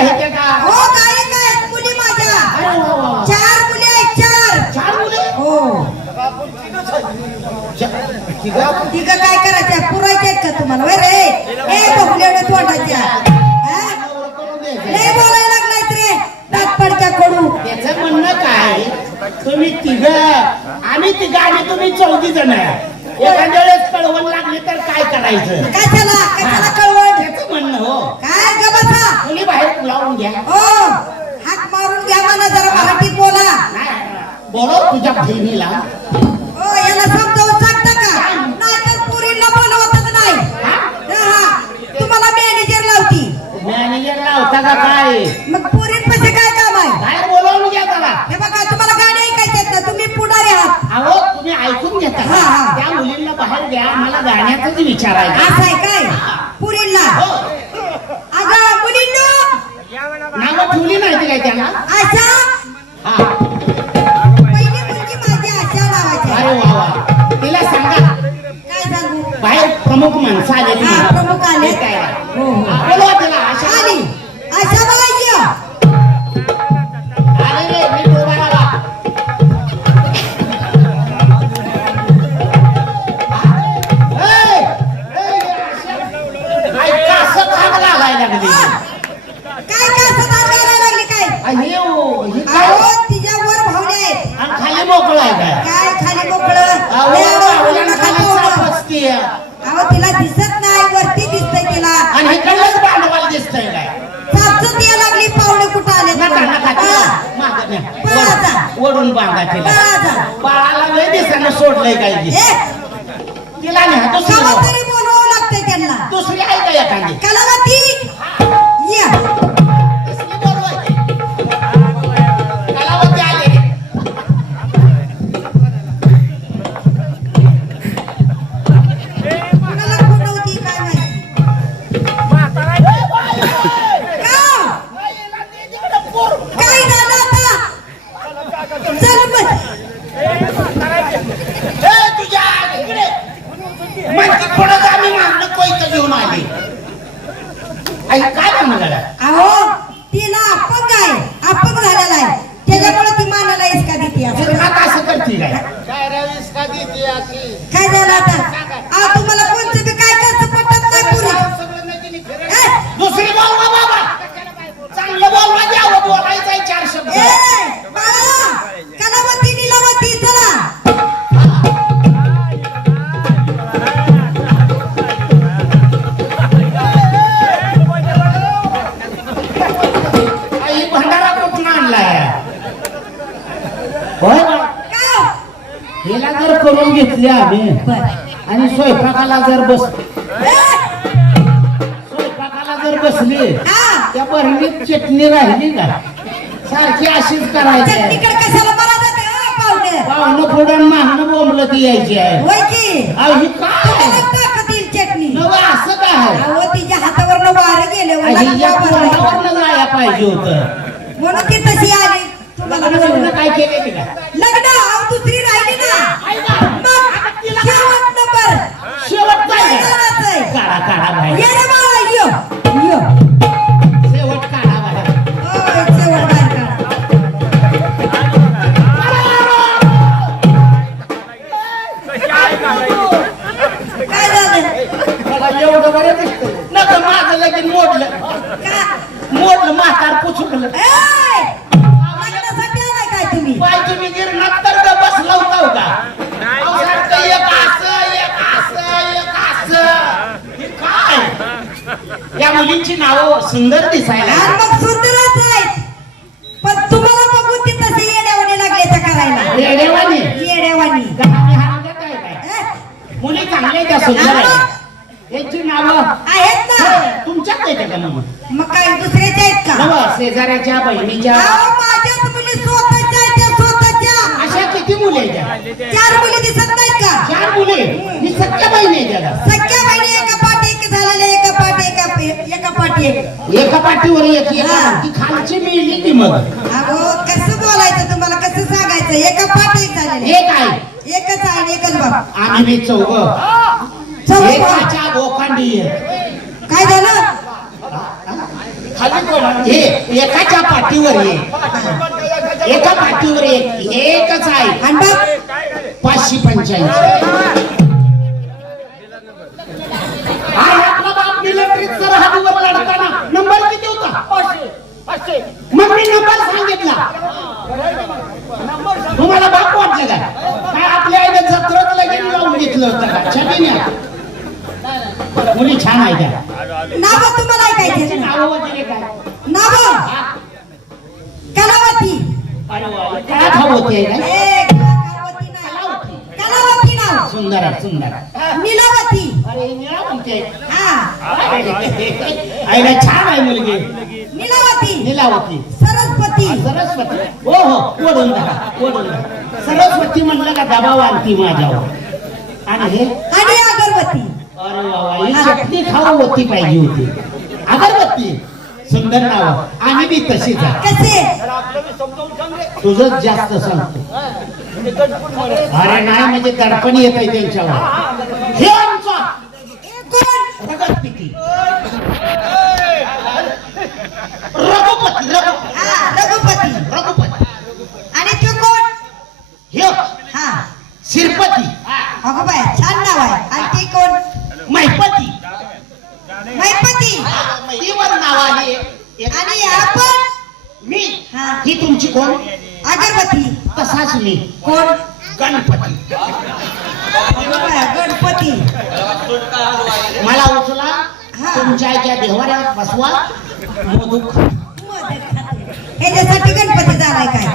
का हो गायक आहेत मुली माझ्या. अरे वा वा वा. चार मुली आहेत चार. चार मुले? हो. तिघ काय करायच्या? पुरायच्या आहेत का तुम्हाला? वय रे. ए बघलेलं तोंडाच्या. हा? लय बोलायला लागलाय रे. दातपडच्या कडू. त्याचं म्हणणं काय? तुम्ही तिघ आम्ही तिघ आणि तुम्ही चौघी जण. आहे एखाद्या वेळेस कळवण लागली तर काय करायचं? कशाला? कशाला कळवण त्याचं म्हणणं हो काय ग मुली बाहेर लावून घ्या. हो हाक मारून घ्या मला जरा मराठीत बोला. बोलव तुझ्या बहिणीला. हो याला समजावून सांगता का? नाही तर पुरीला बोलवतच नाही. हा? तुम्हाला मॅनेजर लावती. मॅनेजर लावता का काय? मग पुरीत काय काम आहे? बाहेर बोलावून घ्या त्याला. हे बघा तुम्हाला ऐकायचे ना तुम्ही पुढारी आहात. अहो तुम्ही ऐकून घेता. त्या मुलींना बाहेर घ्या मला गाण्याचंच विचारायचं असं आहे काय पुरीला हो. अगं मुलींनो नावं ठेवली नाही काय त्यांना? आशा? हा. पहिली मुलगी माझी आशा नावाची. अरे वा वा. तिला सांगा. काय सांगू? बाहेर प्रमुख माणसं आले. बांगा तिला. बाळाचा. बाळाला लय दिसानं सोडलंय काय तिला न्या दुसरी बोलवावं लागतंय त्यांना. दुसरी आहे का एखादी? कलावती? या. आई काय म्हणणार अहो हिला जर करून घेतली आम्ही आणि स्वयंपाकाला जर बस स्वयंपाकाला जर बसली त्या बरणीत चटणी राहिली का? सारखी अशीच करायची पाहुणे? पुढं मागणं बोंबलं ती यायची आहे. ही काय? असं तिच्या हातावरनं वारं गेले पाहिजे होतं? म्हणून ती तशी आली. तुम्हाला लग्न. काय केले दुसरी काढा मुलींची नावं सुंदर दिसायला. मग सुंदरच आहेत. पण तुम्हाला बघून ती येड्यावानी लागले करायला. येडेवानी येड्यावानी. आहे काय? मुली चांगल्या त्या सुंदर आहेत. यांची नावं? आहेत ना. तुमच्यात येते का मग मग काय दुसऱ्याच्या आहेत का? नव शेजाऱ्याच्या बहिणीच्या? अहो, माझ्याच मुली स्वतःच्या आहेत त्या स्वतःच्या. अशा किती मुली आहेत त्या? चार मुली दिसत नाहीत का? चार मुली? ही सख्या बहिणी आहेत त्याला. सख्या एका एका पाठी एक. एका पाठीवर एक एका हा. ती खालची मिळली मग. अहो कसं बोलायचं तुम्हाला? कसं सांगायचं? एका पाठी एक झालेले एक आहे. एकच आहे आणि एकच बाबा आम्ही बी चौघ. चौघ. एकाच्या एक. काय झालं? हे एकाच्या पाठीवर ये एका पाठीवर एक. एकच आहे. आणि पाचशे पंच्याऐंशी. मग मी नंबर सांगितला. तुम्हाला बाप वाटलं काय? काय आपल्या आईने जत्रत लगेच लावून घेतलं होतं का? छबिन्या मुली छान आहे त्या. नाव तुम्हाला ऐकायचे त्याची नावं वगैरे काय? नाव. कलावती. काय? कलावती नाही. कलावती. नाव. सुंदर आहे सुंदर आहे. नीलावती अरे हा. आईला छान आहे मुलगी. नीलावती नीलावती सरस्वती. सरस्वती. हो हो ओढून धरा ओढून धरा सरस्वती म्हणलं का दबाव आणती माझ्यावर? आणि हे? आणि अगरबती अरे वा वा ही चटणी खाऊ होती पाहिजे होती. अगरबत्ती. सुंदर नाव. आणि मी तशीच आहे कसे? तुझंच जास्त सांगतो. अरे नाही म्हणजे दडपण येत आहे त्यांच्यावर. हे आमचा रघुपती रघुपती हा रघुपती रघुपती आणि तो कोण हे हा शिरपती अगो बाय छान नाव आहे आणि ते कोण मैपती मैपती तीवर नाव आहे एक आणि आपण मी? हा. तुमची कोण? अगरबती तसाच मी. कोण? गणपती. गणपती. मला उचला. तुमच्या आईच्या देवाऱ्यात बसवा. मोदूक. खा. ह्याच्यासाठी गणपती झालाय काय.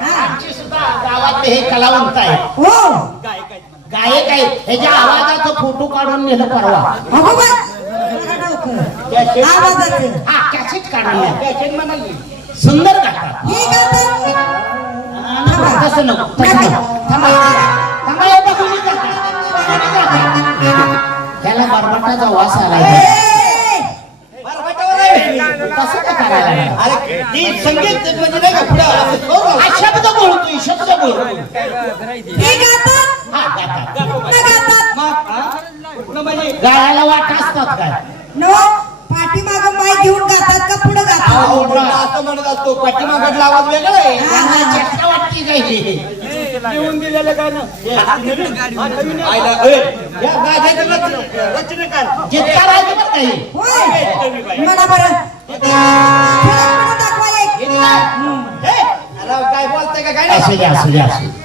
आमचे सुद्धा गावातले हे कलावंत आहेत. हो. गायक आहे ह्याच्या आवाजाचा फोटो काढून नेलं परवा. आवाजाचं. हा. सुंदर हे तसं नको. जाते. त्याला बरबटाचा वास ती संगीत म्हणजे नाही का पुढं शब्द बोलतोय शब्द म्हणजे गायला वाट असतात काय? नो पाठीमाग माय घेऊन असं म्हणत असतो. पाठीमागडला आवाज वेगळा आहे. वाटते काय हे? लिहून दिलेलं काय ना आयला, ए, या गाण्याचं रच- रचनेकार जितका राहिलं बरं का हे? होय. मला बरं थोडं पुढं दाखवा एक. हे, अरे काय बोलताय का काय असू नाही दे असू दे असू दे.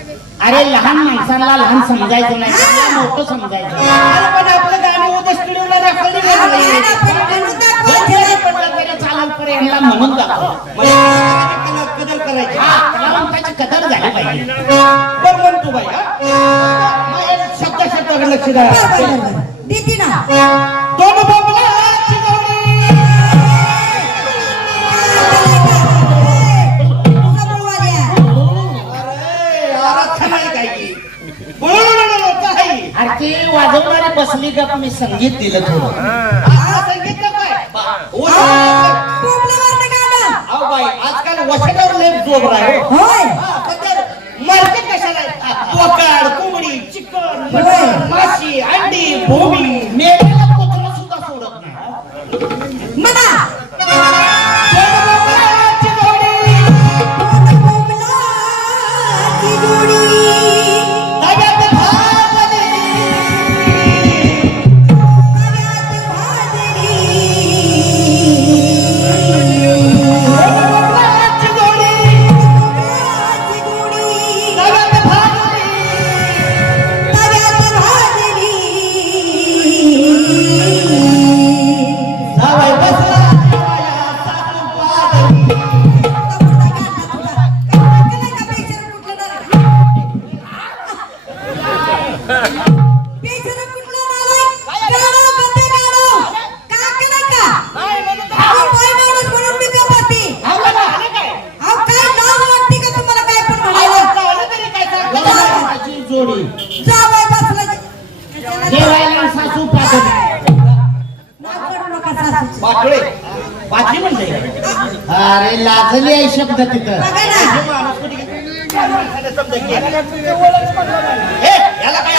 अरे लहान माणसांना लहान समजायचं नाही. त्यांना मोठं समजायचं अरे पण आपलं गाणं उद्या स्टुडिओला पण म्हणून दाखवा म्हणून कदर- करायची कलावंताची कदर झाली पाहिजे बरं म्हणतो बाई? मग शब्द शब्दाकडे लक्ष द्या. देते ना दोन वाजवणारी बसली का मी संगीत दिलं थोडं अहो बाई, आजकाल वशकावर लय जोर आहे. होय सध्या मार्केट कशाला? बोकाड कोंबडी चिकन. मटण माशी अंडी भोमी जोडी जेवायला सासू म्हणते अरे लाजली आहे शब्द तिथं. हे, याला काय